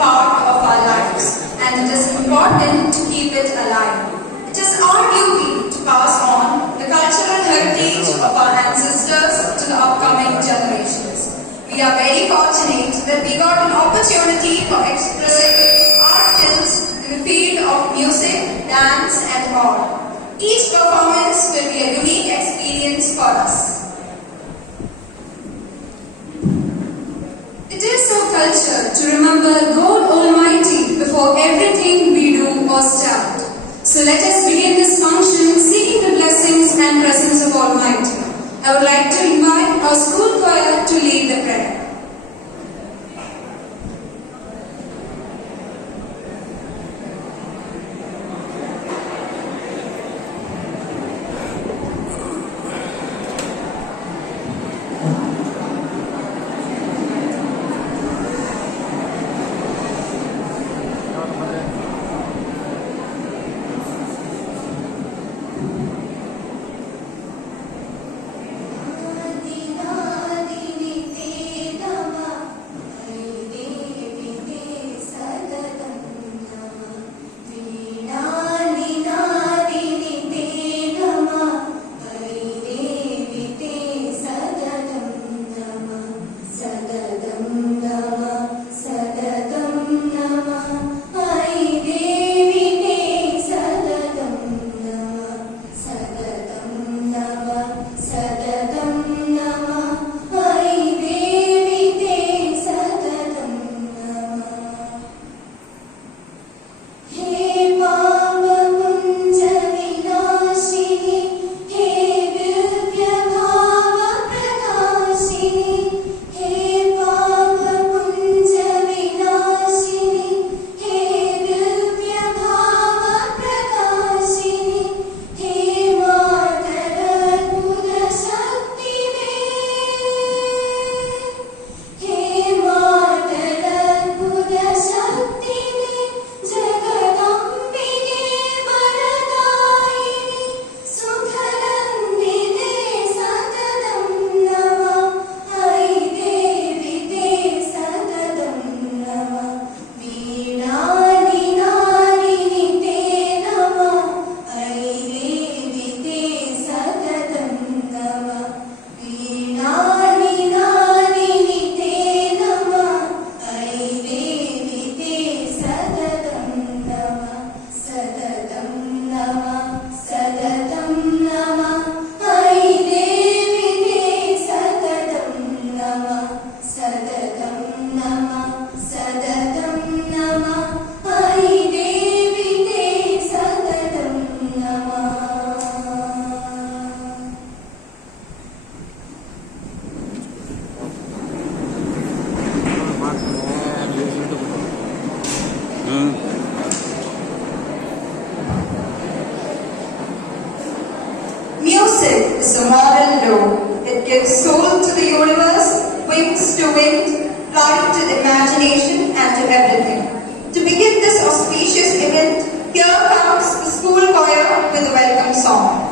part of our lives, and it is important to keep it alive. It is our duty to pass on the cultural heritage of our ancestors to the upcoming generations. We are very fortunate that we got an opportunity for expressing our skills in the field of music, dance and more. Each performance will be a unique experience for us. It is our culture to remember God Almighty before everything we do or start. So let us begin this function seeking the blessings and presence of Almighty. I would like to invite our school choir to lead the prayer. Music is a moral law. It gives soul to the universe, wings to wind, light to the imagination and to everything. To begin this auspicious event, here comes the school choir with a welcome song.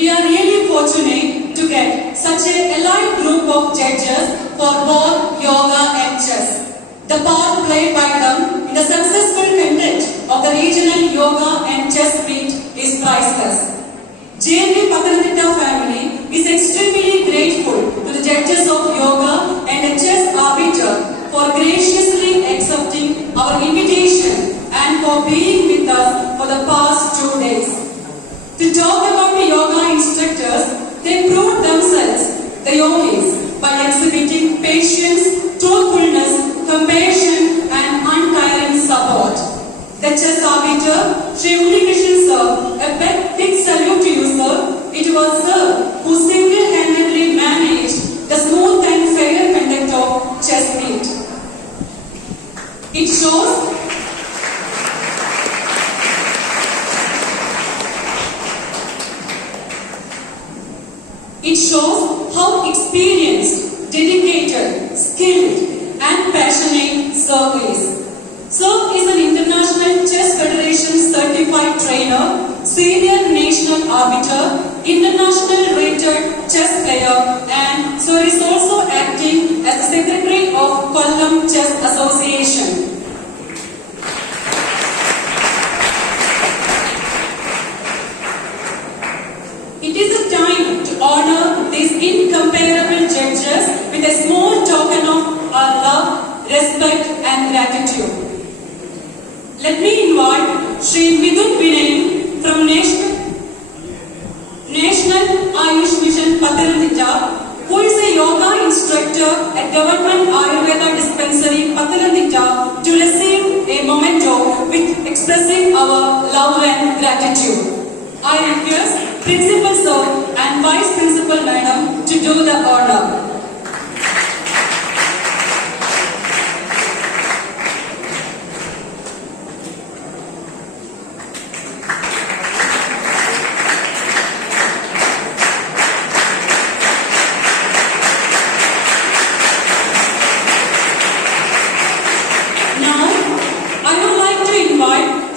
We are really fortunate to get such a elite group of judges for both yoga and chess. The part played by them in the successful conduct of the regional yoga and chess meet is priceless. JNV Pathanamthitta family is extremely grateful to the judges of yoga and the chess arbiter for graciously accepting our invitation and for being with us for the past 2 days. To talk about the yoga instructors, they proved themselves the yogis by exhibiting patience, truthfulness, compassion and untiring support. The chess arbiter, Sri Unnikrishnan sir, a big salute to you sir. It was sir who single-handedly managed the smooth and fair conduct of chess meet. It shows how experienced, dedicated, skilled and passionate Sir is. Sir is an International Chess Federation certified trainer, senior national arbiter, international rated chess player and Sir is also acting as the secretary of Kollam Chess Association. It is a time to honor these incomparable judges with a small token of our love, respect and gratitude. Let me invite Sri Midun Vinay from National Ayush Mission Pathanamthitta, who is a yoga instructor at Government Ayurveda Dispensary Pathanamthitta, to receive a memento with expressing our love and gratitude. I request Principal Sir and Vice Principal Madam to do the honor.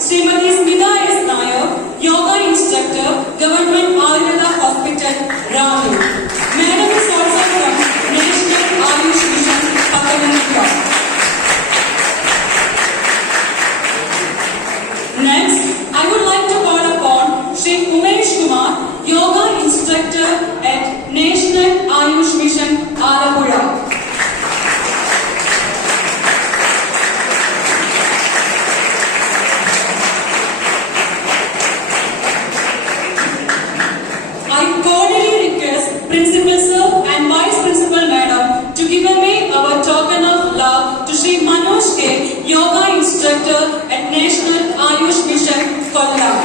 Srimati Smita S. Nair, Yoga Instructor, Government Ayurveda Hospital, Ramu. Madam is also from National Ayush Mission, Pathanamthitta. Next, I would like to call upon Sri Umesh Kumar, Yoga Instructor at National Ayush Mission, Alapura. Principal Sir and Vice Principal Madam to give away our token of love to Sri Manoj K, Yoga Instructor at National Ayush Mission, Kollam.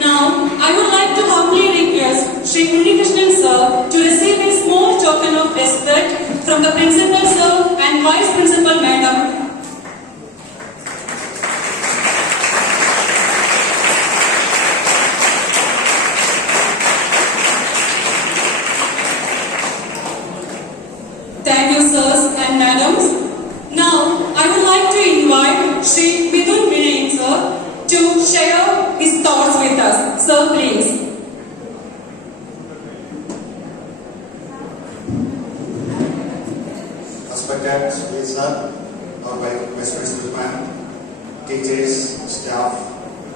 Now, I would like to humbly request Sri Unnikrishnan Sir to receive a small token of respect from the Principal Sir and Vice Principal Madam. Thank you, sirs and madams. Now, I would like to invite Sri Midun Vinay sir to share his thoughts with us. Sir, please. Respected sir, our Vice Principal ma'am, teachers, staff,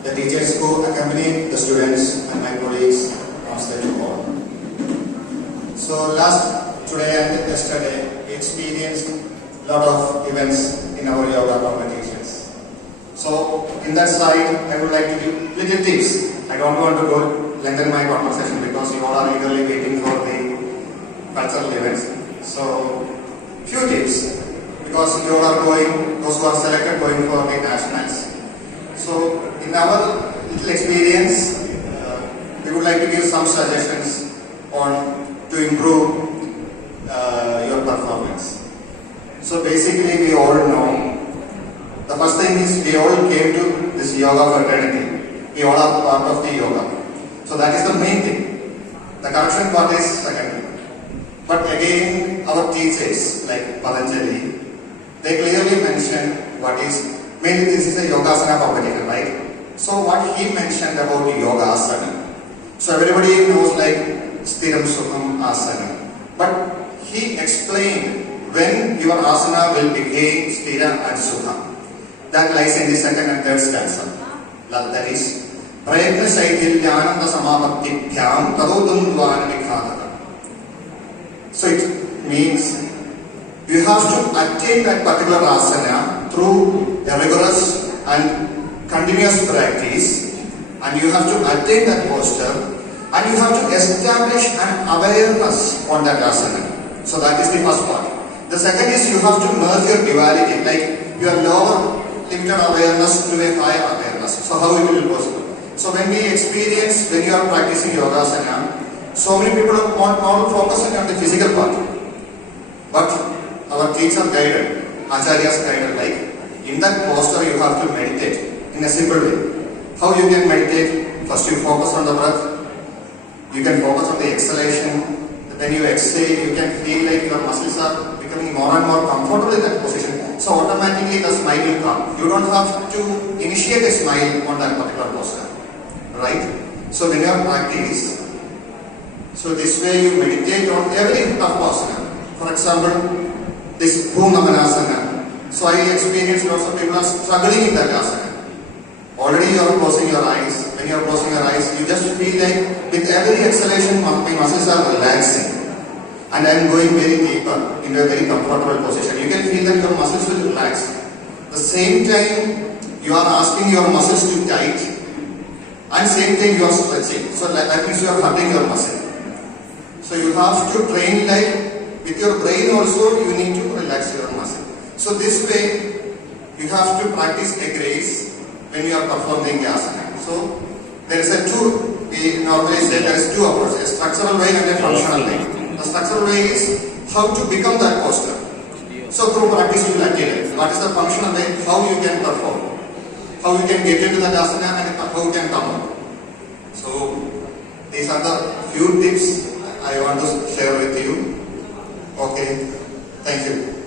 the teachers who accompany the students and my colleagues, namaste to all. So today and yesterday, we experienced a lot of events in our yoga competitions. So in that side, I would like to give little tips. I don't want to lengthen my conversation because you all are eagerly waiting for the cultural events. So few tips, because you all are those who are selected going for the nationals. So in our little experience, we would like to give some suggestions to improve your performance. So basically we all know, the first thing is we all came to this yoga fraternity. We all are part of the yoga. So that is the main thing. The correction part is secondary. But again, our teachers like Patanjali, they clearly mention what is Mainly this is a Yogasana competition, right? So what he mentioned about Yogasana. So everybody knows like Stiram Sukham Asana. But he explained when your asana will become Stira and Sukha. That lies in the second and third stanza. That is, Prayatna Saithilyananda Samapatibhyam Tadodundvana Vikhadaka. So it means you have to attain that particular asana through a rigorous and continuous practice, and you have to attain that posture, and you have to establish an awareness on that asana. So that is the first part. The second is you have to merge your duality, like your lower limited awareness to a higher awareness. So how it will be possible? So when we experience, when you are practicing Yogasana, so many people want to focus on the physical part. But our teacher guided, Acharyas guided, like in that posture you have to meditate in a simple way. How you can meditate? First you focus on the breath. You can focus on the exhalation. When you exhale, you can feel like your muscles are becoming more and more comfortable in that position. So automatically the smile will come. You don't have to initiate a smile on that particular posture. Right? So when you are practice, so this way you meditate on every asana. For example, this Bhunamanasana. So I experienced lots of people are struggling in that asana. Already you are closing your eyes. When you are closing your eyes, you just feel like with every exhalation, my muscles are relaxing. And I am going very deeper into a very comfortable position. You can feel that your muscles will relax. The same time, you are asking your muscles to tight. And same time you are stretching. So that means you are hurting your muscle. So you have to train like with your brain also you need to relax your muscle. So this way you have to practice a grace when you are performing the asana. So there is a two, we normally say there is two approaches, a structural way and a functional way. The structural way is how to become that posture. So through practice you will attain it. What is the functional way? How you can perform. How you can get into that asana and how you can come out. So these are the few tips I want to share with you. Okay, thank you.